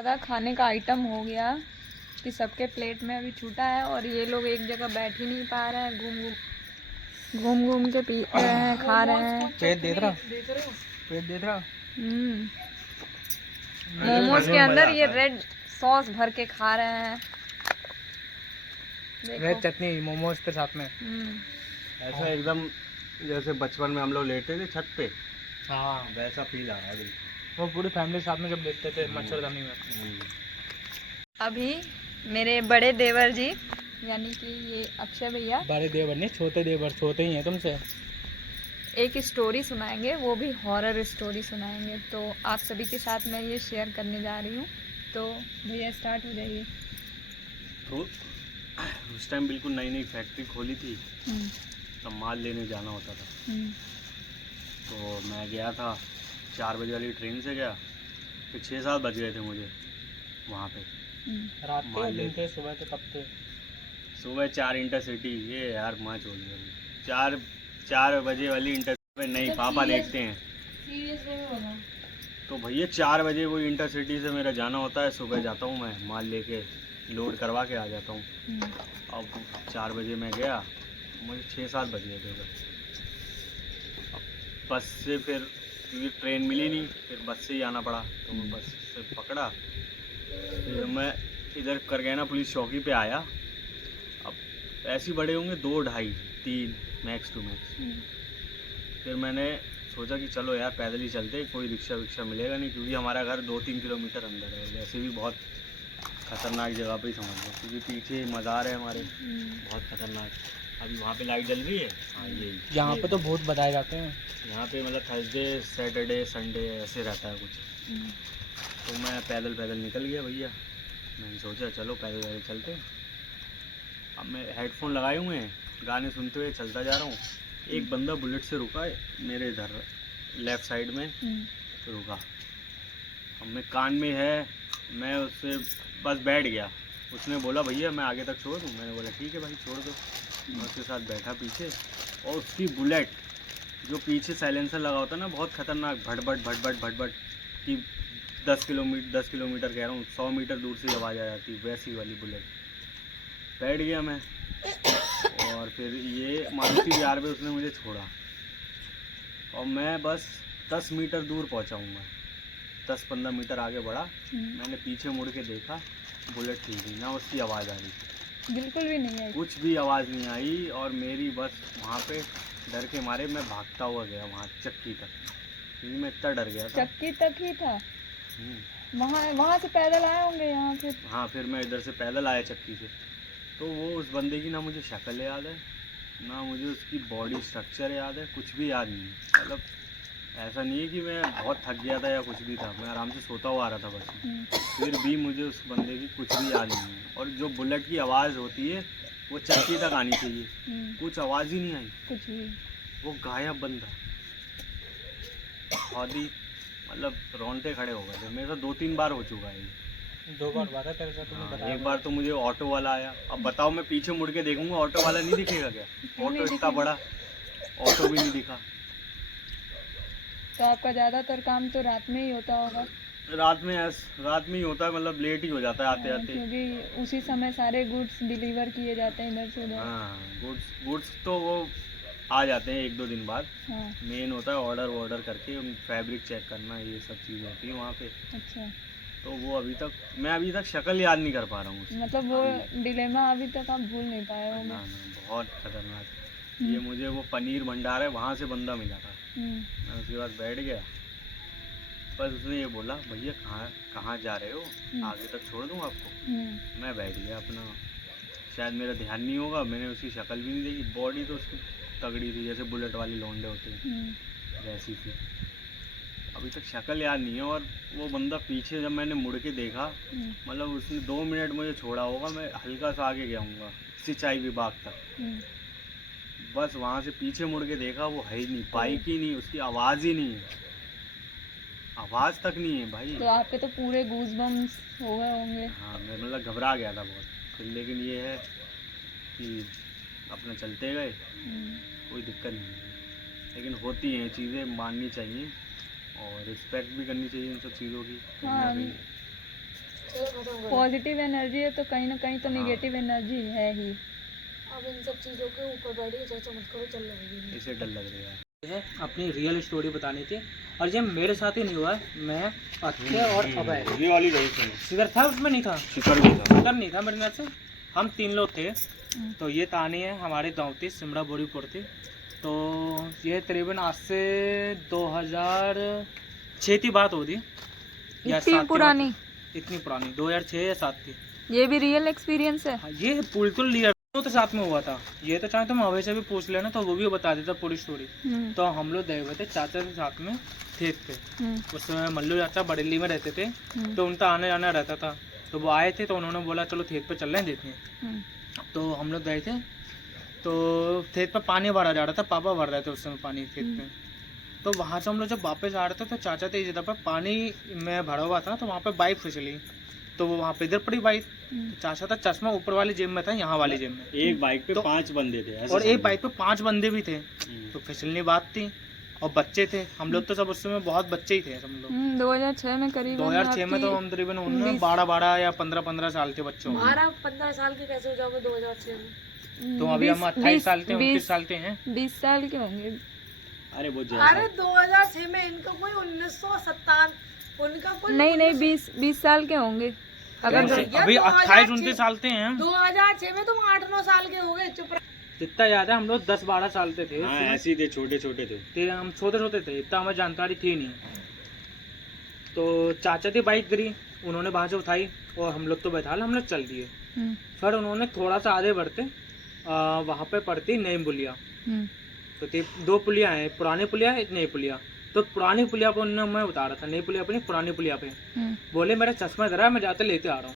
ज़्यादा खाने का आइटम हो गया कि सबके प्लेट में अभी छूटा है और ये लोग एक जगह बैठ ही नहीं पा रहे हैं, घूम घूम के पी रहे हैं, खा रहे हैं। पेट देख रहा, पेट देख रहा। मोमोज के अंदर ये रेड सॉस भर के खा रहे हैं। रेड चटनी मोमोज के साथ में। ऐसा एकदम जैसे बचपन में हम लोग लेटे थे छत पे, हाँ वैसा फील आ रहा है बिल्कुल। वो पूरी फैमिली साथ में जब लेटते थे मच्छरदानी में। अभी मेरे बड़े देवर जी यानी कि ये अक्षय भैया बड़े देवर नहीं, छोटे देवर, छोटे ही हैं तुमसे। एक स्टोरी सुनाएंगे, वो भी हॉरर स्टोरी सुनाएंगे, तो आप सभी के साथ मैं ये शेयर करने जा रही हूँ। तो भैया स्टार्ट हो जाइए। तो उस टाइम बिल्कुल नई नई फैक्ट्री खोली थी, तब माल लेने जाना होता था। तो मैं गया था 4 बजे वाली ट्रेन से गया, फिर 6-7 बज गए थे मुझे वहाँ पे। रात के दिन थे, सुबह के कब थे? सुबह 4 इंटरसिटी, ये यार माँ चोल गई। 4 बजे वाली इंटरसिटी पे नहीं पापा देखते हैं। तो भैया 4 बजे वो इंटरसिटी से मेरा जाना होता है। सुबह जाता हूँ मैं, माल लेके लोड करवा के आ जाता हूँ। अब 4 बजे मैं गया, मुझे 6-7 बज गए थे उधर। अब बस से फिर क्योंकि ट्रेन मिली नहीं, फिर बस से ही आना पड़ा। तो मैं बस से पकड़ा, फिर मैं इधर करगैना पुलिस चौकी पे आया। अब ऐसे ही बड़े होंगे 2, 2.5, 3 मैक्स टू मैक्स। फिर मैंने सोचा कि चलो यार पैदल ही चलते, कोई रिक्शा विक्शा मिलेगा नहीं, क्योंकि हमारा घर 2-3 किलोमीटर अंदर है। वैसे भी बहुत खतरनाक जगह पे ही समझ लो, क्योंकि पीछे मज़ार है हमारे, बहुत खतरनाक। अभी वहाँ पे लाइट जल रही है। हाँ ये यहाँ पे तो बहुत बताए जाते हैं। यहाँ पे मतलब थर्सडे, सैटरडे, संडे ऐसे रहता है कुछ। तो मैं पैदल निकल गया भैया। मैंने सोचा चलो पैदल चलते। अब मैं हेडफोन लगाए हुए हैं, गाने सुनते हुए चलता जा रहा हूँ। एक बंदा बुलेट से रुका है मेरे इधर लेफ़्ट साइड में, रुका। अब मैं कान में है, मैं उससे बस बैठ गया। उसने बोला भैया मैं आगे तक छोड़ दूँ? मैंने बोला ठीक है भाई छोड़ दो। मैं उसके साथ बैठा पीछे, और उसकी बुलेट जो पीछे साइलेंसर लगा होता है ना, बहुत खतरनाक भटभट कि 10 किलोमीटर कह रहा हूँ, 100 मीटर दूर से आवाज़ आ जाती, वैसी वाली बुलेट। बैठ गया मैं, और फिर ये मारुति बिहार पे उसने मुझे छोड़ा, और मैं बस 10 मीटर दूर पहुँचाऊँगा। 10-15 मीटर आगे बढ़ा, मैंने पीछे मुड़ के देखा, बुलेट थी नहीं, ना उसकी आवाज़ आ रही थी, बिल्कुल भी नहीं आई, कुछ भी आवाज़ नहीं आई। और मेरी बस वहाँ पे डर के मारे मैं भागता हुआ गया वहाँ चक्की तक, क्योंकि मैं इतना डर गया था। चक्की तक ही था? वहाँ से पैदल आए होंगे यहाँ फिर? हाँ, फिर मैं इधर से पैदल आया चक्की से। तो वो उस बंदे की ना मुझे शक्ल याद है, ना मुझे उसकी बॉडी स्ट्रक्चर याद है, कुछ भी याद नहीं है। मतलब ऐसा नहीं है कि मैं बहुत थक गया था या कुछ भी था, मैं आराम से सोता हुआ आ रहा था बस में। फिर भी मुझे उस बंदे की कुछ भी याद नहीं है। और जो बुलेट की आवाज़ होती है वो चक्की तक आनी चाहिए, कुछ आवाज़ ही नहीं आई, कुछ भी। वो गायब बंदा, बहुत ही मतलब रोंगटे खड़े हो गए थे। मेरे साथ 2-3 बार हो चुका है ये। 2 बार हुआ था तेरे साथ, तुमने बताया। एक बार तो मुझे ऑटो वाला आया। अब बताओ मैं पीछे मुड़ के देखूंगा, ऑटो वाला नहीं दिखेगा क्या? ऑटो इतना बड़ा, ऑटो भी नहीं दिखा। तो आपका ज़्यादातर काम तो रात में ही होता होगा? रात में ही होता है, मतलब लेट ही हो जाता है आते आते। क्योंकि उसी समय सारे गुड्स डिलीवर किए जाते हैं इधर से उधर। हाँ, गुड्स तो वो आ जाते हैं 1-2 दिन बाद। हाँ। मेन होता है ऑर्डर करके फैब्रिक चेक करना, ये सब चीज़ होती है वहाँ पे। अच्छा। तो वो मैं अभी तक शक्ल याद नहीं कर पा रहा हूँ उसकी। मतलब वो डिलेमा अभी तक आप भूल नहीं पाए होंगे? ना, बहुत खतरनाक। ये मुझे वो पनीर भंडार है वहाँ से बंदा मिला था। मैं उसके बाद बैठ गया, बस उसने ये बोला भैया कहाँ जा रहे हो, आगे तक छोड़ दूँ आपको? मैं बैठ गया अपना, शायद मेरा ध्यान नहीं होगा, मैंने उसकी शक्ल भी नहीं देखी। बॉडी तो उसकी तगड़ी थी, जैसे बुलेट वाली लौंडे होते हैं वैसी थी। अभी तक शक्ल याद नहीं है। और वो बंदा पीछे जब मैंने मुड़ के देखा, मतलब उसने 2 मिनट मुझे छोड़ा होगा, मैं हल्का सा आगे गया हूँगा सिंचाई विभाग तक। बस वहाँ से पीछे मुड़ के देखा, वो है ही नहीं, बाइक ही नहीं, उसकी आवाज़ ही नहीं है, आवाज़ तक नहीं है भाई। तो आपके तो पूरे गूज़बम्स हो गए होंगे। हाँ, मैं मतलब घबरा गया था बहुत। फिर लेकिन ये है कि अपना चलते गए, कोई दिक्कत नहीं है। लेकिन होती हैं चीज़ें, माननी चाहिए और रिस्पेक्ट भी करनी चाहिए इन सब चीज़ों की। हाँ, पॉजिटिव एनर्जी है तो कहीं ना कहीं तो नेगेटिव एनर्जी है ही। अब इन सब चीजों के ऊपर बैठिए, चर्चा मत करो, चल रही इसे डर लग रहा है। है अपनी रियल स्टोरी बतानी थी, और ये मेरे साथ ही नहीं हुआ है। मैं अत्य और अभय, ये वाली रही थी, शिकर था उसमें नहीं था, शिकर भी था, शिकर नहीं था मेरे ख्याल से। हम 3 लोग थे। तो ये तानी है हमारे गाँव थी, सिमरा बोरीपुर थी। तो ये तकरीबन आज से 2006 की बात होगी या इतनी 7 की पुरानी? बात, इतनी पुरानी 2006 या 7 की। ये भी रियल एक्सपीरियंस है? हाँ, ये बिल्कुल रियल तो साथ में हुआ था। ये तो चाहे तुम अभय से भी पूछ लेना तो वो भी बता देता पूरी स्टोरी। तो हम लोग गए हुए थे चाचा के साथ में खेत पे। उस समय मल्लू चाचा बरेली में रहते थे, तो उनका आने जाना रहता था। तो वो आए थे तो उन्होंने बोला चलो खेत पे चल रहे हैं देखने। तो हम लोग गए थे, तो खेत पर पानी भरा जा रहा था, पापा भर रहे थे उस समय पानी खेत पे। तो वहाँ से हम लोग जब वापस आ रहे थे तो चाचा थे इस जगह पर पानी में भरा हुआ था, तो वहाँ पे बाइक फिसली, तो वो वहाँ पे इधर पड़ी बाइक। तो चाचा था चश्मा ऊपर वाली जेब में था, यहाँ वाली जेब में। एक बाइक पे 5 बंदे थे ऐसे और एक समझो। बाइक पे 5 बंदे भी थे। तो फिसलनी बात थी, और बच्चे थे हम लोग, तो सब उस समय बहुत बच्चे ही थे सब लोग। 2006 में करीब 2006 में तो हम तकरीबन 12 या 15 साल के बच्चे होंगे। 12-15 साल के कैसे हो जाओगे 2006 में? तो अभी हम 28 साल के 29 साल के हैं। 20 साल के होंगे। अरे वो अरे 2006 में इनका कोई 1997 उनका कोई नहीं 20 साल के होंगे अगर अभी 28-29 साल के हैं। 2006 में तुम 8-9 साल के हो गए। चुप रह। जितना याद है हम लोग 10-12 साल के थे। हाँ, ऐसे ही थे, छोटे छोटे थे। हम छोटे थे, इतना हमें जानकारी थी नहीं। तो चाचा की बाइक गिरी, उन्होंने वहाँ से उठाई और हम लोग तो बैठा हम लोग चल दिए। फिर उन्होंने थोड़ा सा आगे बढ़ते वहाँ पे पड़ती नई पुलिया। तो 2 पुलिया हैं, पुरानी पुलिया है, एक नई पुलिया। तो पुरानी पुलिया पर उन्होंने मैं बता रहा था, नई पुलिया पर नहीं, पुरानी पुलिया पे बोले मेरा चश्मा जरा मैं जाते लेते आ रहा हूँ।